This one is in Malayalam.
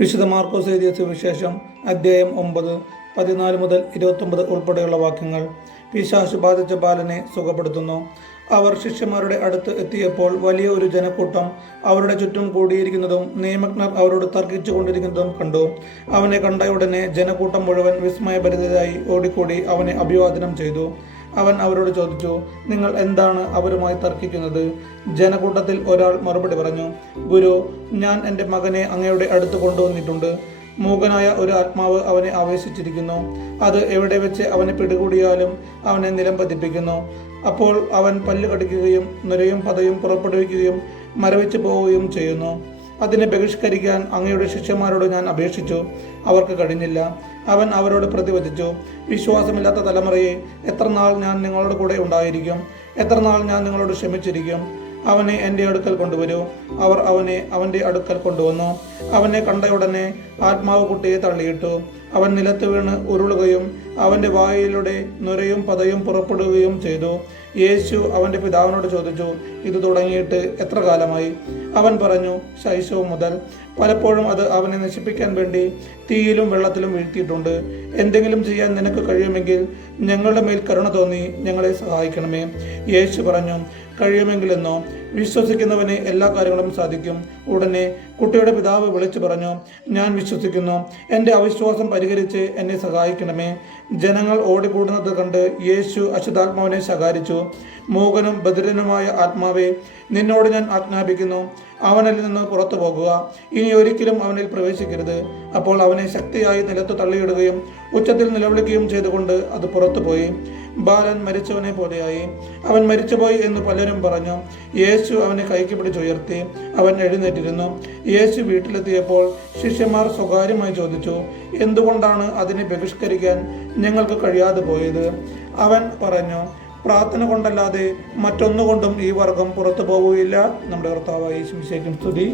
വിശുദ്ധ മാർക്കോസ് എഴുതിയ സുവിശേഷം അധ്യായം 9, 14 മുതൽ 29 ഉൾപ്പെടെയുള്ള വാക്യങ്ങൾ. പിശാച് ബാധിച്ച ബാലനെ സുഖപ്പെടുത്തുന്നു. അവർ ശിഷ്യന്മാരുടെ അടുത്ത് എത്തിയപ്പോൾ വലിയ ഒരു ജനക്കൂട്ടം അവരുടെ ചുറ്റും കൂടിയിരിക്കുന്നതും നിയമജ്ഞർ അവരോട് തർക്കിച്ചു കൊണ്ടിരിക്കുന്നതും കണ്ടു. അവനെ കണ്ട ഉടനെ ജനക്കൂട്ടം മുഴുവൻ വിസ്മയഭരിതരായി ഓടിക്കൂടി അവനെ അഭിവാദനം ചെയ്തു. അവൻ അവരോട് ചോദിച്ചു, നിങ്ങൾ എന്താണ് അവരുമായി തർക്കിക്കുന്നത്? ജനക്കൂട്ടത്തിൽ ഒരാൾ മറുപടി പറഞ്ഞു, ഗുരു, ഞാൻ എൻ്റെ മകനെ അങ്ങയുടെ അടുത്ത് കൊണ്ടുവന്നിട്ടുണ്ട്. മൂകനായ ഒരു ആത്മാവ് അവനെ ആവേശിച്ചിരിക്കുന്നു. അത് എവിടെ വെച്ച് അവനെ പിടികൂടിയാലും അവനെ നിലം പതിപ്പിക്കുന്നു. അപ്പോൾ അവൻ പല്ല് കടിക്കുകയും നുരയും പതയും പുറപ്പെടുവിക്കുകയും മരവിച്ചു പോവുകയും ചെയ്യുന്നു. അതിനെ ബഹിഷ്കരിക്കാൻ അങ്ങയുടെ ശിഷ്യന്മാരോട് ഞാൻ അപേക്ഷിച്ചു, അവർക്ക് കഴിഞ്ഞില്ല. അവൻ അവരോട് പ്രതിവചിച്ചു, വിശ്വാസമില്ലാത്ത തലമുറയെ, എത്ര നാൾ ഞാൻ നിങ്ങളുടെ കൂടെ ഉണ്ടായിരിക്കും? എത്ര നാൾ ഞാൻ നിങ്ങളോട് ക്ഷമിച്ചിരിക്കും? അവനെ എൻ്റെ അടുക്കൽ കൊണ്ടുവരൂ. അവർ അവനെ അവൻ്റെ അടുക്കൽ കൊണ്ടുവന്നു. അവനെ കണ്ടയുടനെ ആത്മാവ് കുട്ടിയെ തള്ളിയിട്ടു. അവൻ നിലത്ത് വീണ് ഉരുളുകയും അവൻ്റെ വായിലൂടെ നുരയും പതയും പുറപ്പെടുകയും ചെയ്തു. യേശു അവൻ്റെ പിതാവിനോട് ചോദിച്ചു, ഇത് തുടങ്ങിയിട്ട് എത്ര കാലമായി? അവൻ പറഞ്ഞു, ശൈശവം മുതൽ. പലപ്പോഴും അത് അവനെ നശിപ്പിക്കാൻ വേണ്ടി തീയിലും വെള്ളത്തിലും വീഴ്ത്തിയിട്ടുണ്ട്. എന്തെങ്കിലും ചെയ്യാൻ നിനക്ക് കഴിയുമെങ്കിൽ ഞങ്ങളുടെ മേൽ കരുണ തോന്നി ഞങ്ങളെ സഹായിക്കണമേ. യേശു പറഞ്ഞു, കഴിയുമെങ്കിലെന്നോ? വിശ്വസിക്കുന്നവന് എല്ലാ കാര്യങ്ങളും സാധിക്കും. ഉടനെ കുട്ടിയുടെ പിതാവ് വിളിച്ചു പറഞ്ഞു, ഞാൻ വിശ്വസിക്കുന്നു, എൻ്റെ അവിശ്വാസം പരിഹരിച്ച് എന്നെ സഹായിക്കണമേ. ജനങ്ങൾ ഓടിക്കൂടുന്നത് കണ്ട് യേശു അശുദ്ധാത്മാവിനെ ശകാരിച്ചു. മൂകനും ബധിരനുമായ ആത്മാവെ, നിന്നോട് ഞാൻ ആജ്ഞാപിക്കുന്നു, അവനിൽ നിന്ന് പുറത്തു പോകുക. ഇനി ഒരിക്കലും അവനിൽ പ്രവേശിക്കരുത്. അപ്പോൾ അവനെ ശക്തിയായി നിലത്ത് തള്ളിയിടുകയും ഉച്ചത്തിൽ നിലവിളിക്കുകയും ചെയ്തുകൊണ്ട് അത് പുറത്തുപോയി. ബാലൻ മരിച്ചവനെ പോലെയായി. അവൻ മരിച്ചുപോയി എന്ന് പലരും പറഞ്ഞു. യേശു അവനെ കൈക്ക് പിടിച്ചുയർത്തി. അവൻ എഴുന്നേറ്റിരുന്നു. യേശു വീട്ടിലെത്തിയപ്പോൾ ശിഷ്യന്മാർ സ്വകാര്യമായി ചോദിച്ചു, എന്തുകൊണ്ടാണ് അതിനെ ബഹിഷ്കരിക്കാൻ ഞങ്ങൾക്ക് കഴിയാതെ പോയത്? അവൻ പറഞ്ഞു, പ്രാർത്ഥന കൊണ്ടല്ലാതെ മറ്റൊന്നുകൊണ്ടും ഈ വർഗം പുറത്തു പോവുകയില്ല. നമ്മുടെ കർത്താവായ യേശു മിശിഹായ്ക്ക് സ്തുതി.